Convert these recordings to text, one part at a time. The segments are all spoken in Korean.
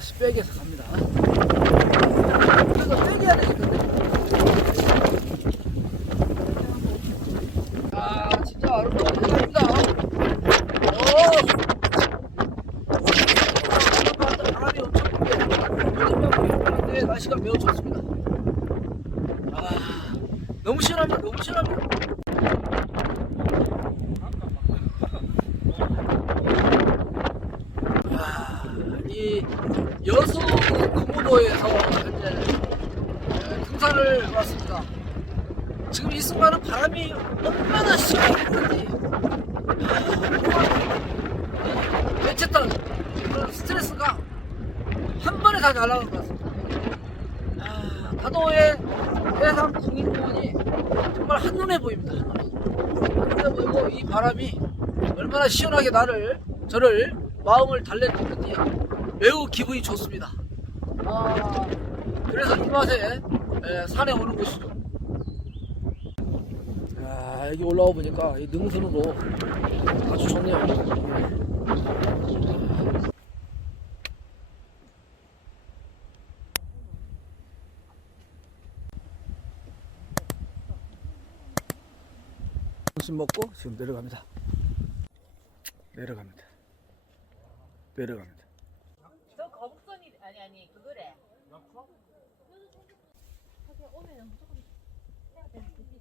다시 백에서 갑니다. 그래서 백해야 되겠는데. 아, 진짜 아름다운 해상입니다. 오! 바람이 엄청 불게 데 날씨가 매우 좋습니다. 아, 너무 시원합니다. 너무 시원합니다. 아, 이 여수 금호도에서 현재 에, 등산을 왔습니다. 지금 이 순간은 바람이 얼마나 시원한지 매체던 그런 스트레스가 한 번에 다 날아간 것 같습니다. 아, 다도의 해상 국립공원이 정말 한눈에 보입니다. 한눈에 보이고 이 바람이 얼마나 시원하게 나를 저를 마음을 달래주는지 매우 기분이 좋습니다. 아, 그래서 이 맛에 에, 산에 오는 것이죠. 아, 여기 올라와 보니까 이 능선으로 아주 좋네요. 예. 점심 먹고 지금 내려갑니다. 내려갑니다. 내려갑니다. 저 거북선이 아니 아니 그거래. 하긴 오면은 무조건 해야 되는 게 있어.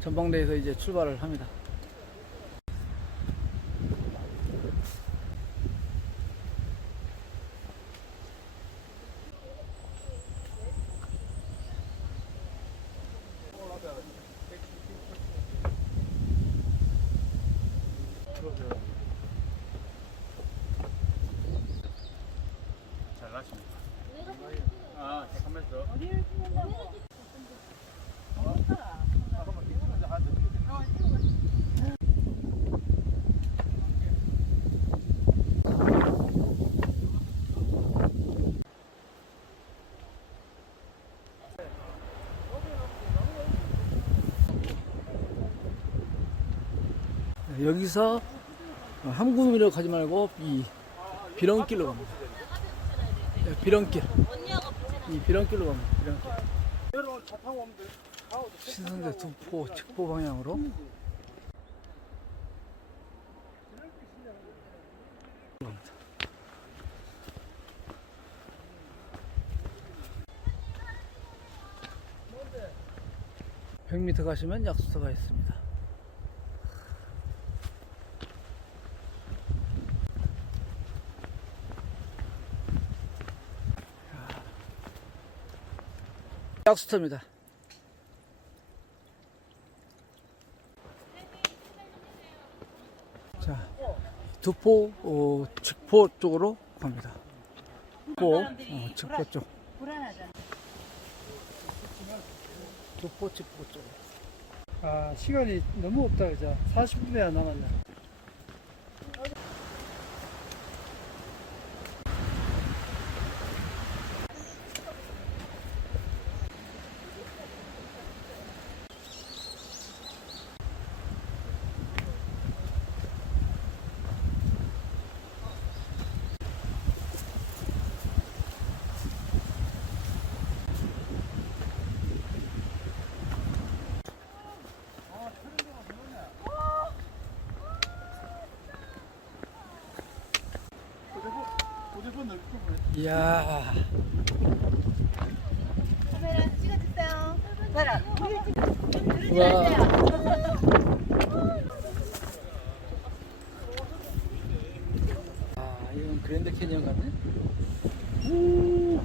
전방대에서 이제 출발을 합니다. 여기서 함구미로 가지 말고 이 비렁길로 갑니다. 네, 비렁길. 이 비렁길로 갑니다. 비렁길. 신성대 두포 측보 방향으로. 갑니다. 100m 가시면 약수터가 있습니다. 약수터입니다. 자, 두포 어, 측포 쪽으로 갑니다. 두포 어, 측포 쪽. 두포 측포 쪽. 아, 시간이 너무 없다, 그죠? 40분이나 남았네. 이야, 카메라 찍어주세요. 봐라. 우와. 아, 이건 그랜드 캐니언 같네. 우.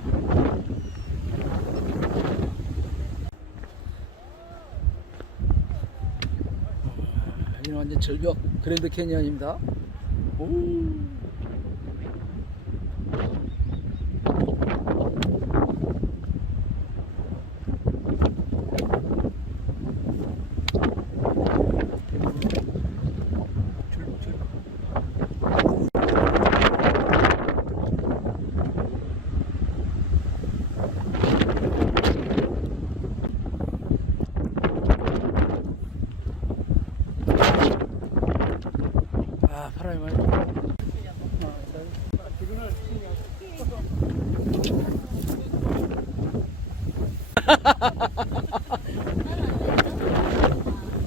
아, 이건 완전 절벽 그랜드 캐니언입니다. 오.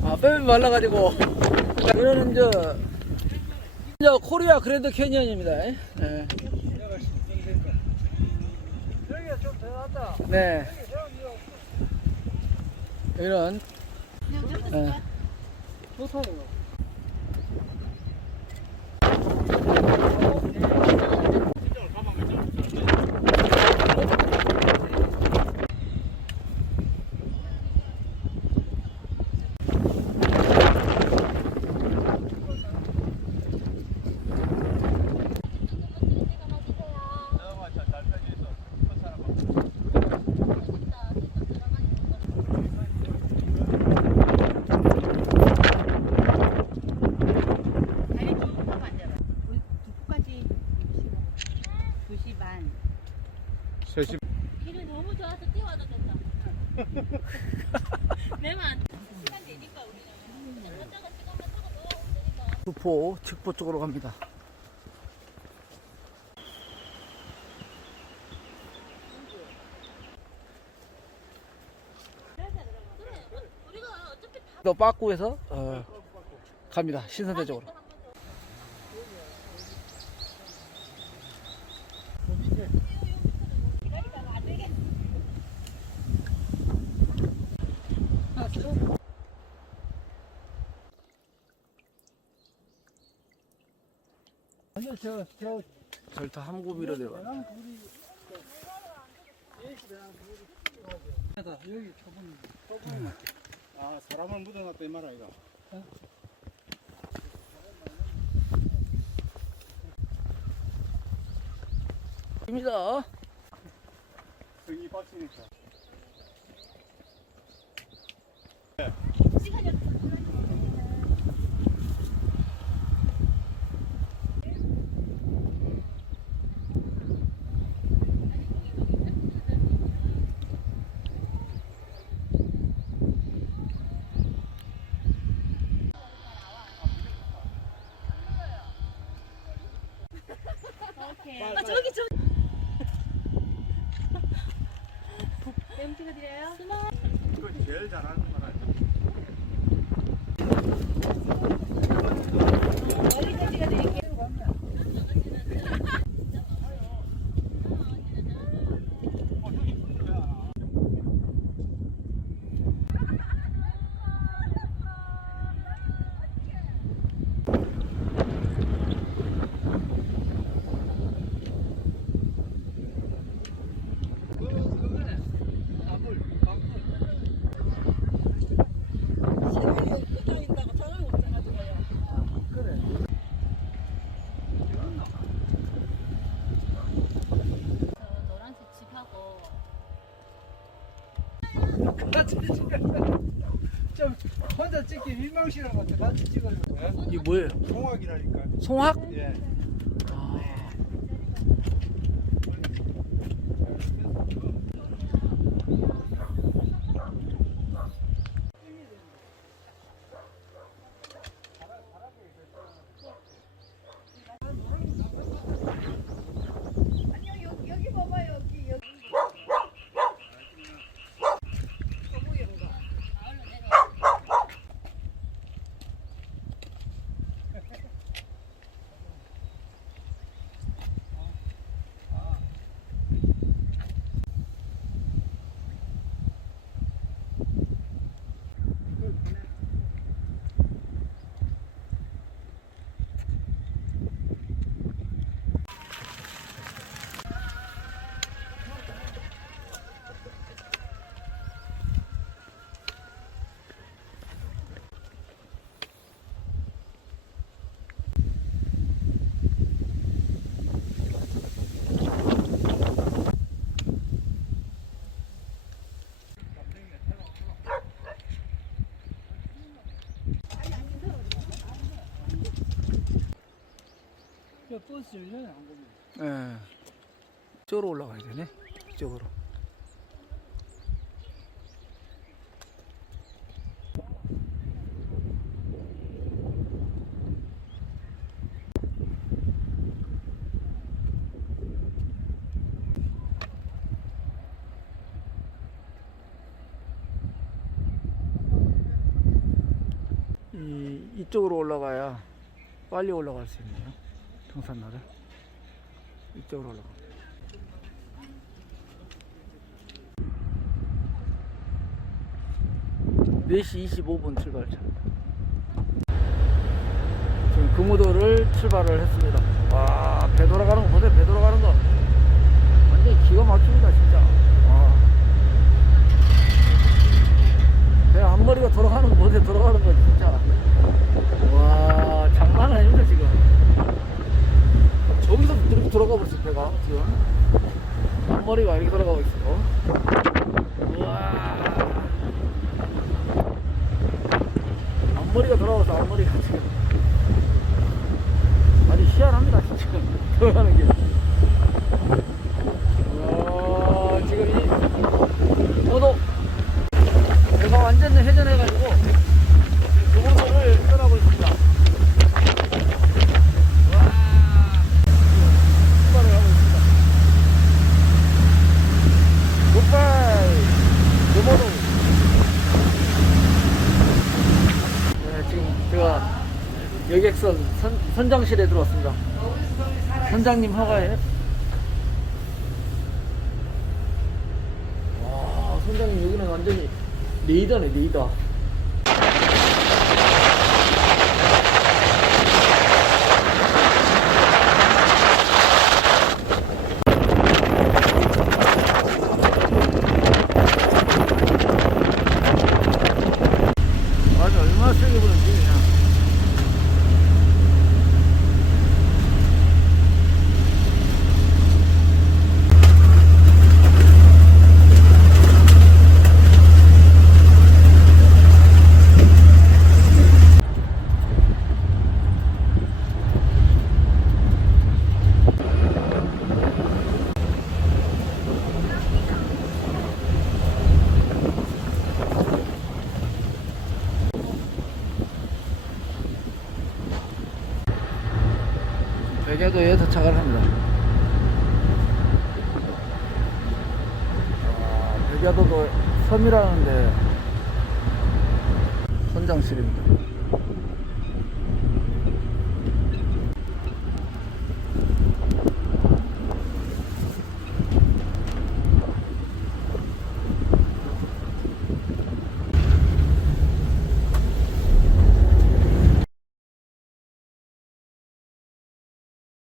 아, 빼면 말라가지고. 이거는 저, 저 코리아 그랜드 캐니언입니다. 대단하다. 네. 이런, 예. 좋다 이거. 잘 펴져 있어. 큰 사람. 다리 쭉 하면 안 되나? 우리 두부까지 2시 반. 셋이 길이 너무 좋아서 뛰어와도 된다. 내만 안 시간 되니까 우리는 시간만 타고 되니까. 구포, 측포 쪽으로 갑니다. 다또 빠꾸에서, 어, 갑니다. 신선대 쪽으로. 기다리다가 안 되겠네. 아니 저, 저, 절타 내려가. 대남 둘이, 대남 둘이 여기 초분. 아 사람을 묻어놨다 이 말 아 이거. 입니다. 등이 빡치니까. 아 저기 저. 뱀 찍어드려요? 이거 제일 잘하는 말아. 멀리서 찍어드릴게요. 저 노란색 집하고 좀 혼자 찍기 민망실한 것 이게 뭐예요? 통학이라니까. 송학? 예. 저 버스 열려는 안 보면. 예. 저로 올라가야 되네. 이쪽으로. 이쪽으로 올라가야 빨리 올라갈 수 있네요. 등산로를. 이쪽으로 올라가. 네시 25분 출발차. 지금 금우도를 출발을 했습니다. 와, 배 돌아가는 거 보세요, 배 돌아가는 거. 완전 기가 막힙니다, 진짜. 와. 배 앞머리가 돌아가는 거 보세요, 돌아가는 거, 진짜. 와, 장난 아닙니다, 지금. 저기서 이렇게 돌아가 버렸어, 배가, 지금. 앞머리가 이렇게 돌아가고 있어. 우와. 앞머리가 돌아가서 앞머리가 지금. 아주 희한합니다, 진짜. 돌아가는 게. 와, 지금 이, 고도. 배가 완전 회전해가지고, 도로를 떠나고 있습니다. 와, 출발을 하고 있습니다. 굿바이, 요모도. 네, 지금 제가 여객선 선, 선장실에 들어왔습니다. 선장님 허가에. 와, 선장님 여기는 완전히 레이더네, 레이더. 맞아, 얼마나 세게 부는지 그냥. 백야도에 도착을 합니다. 아, 백야도도 섬이라는데 선장실입니다.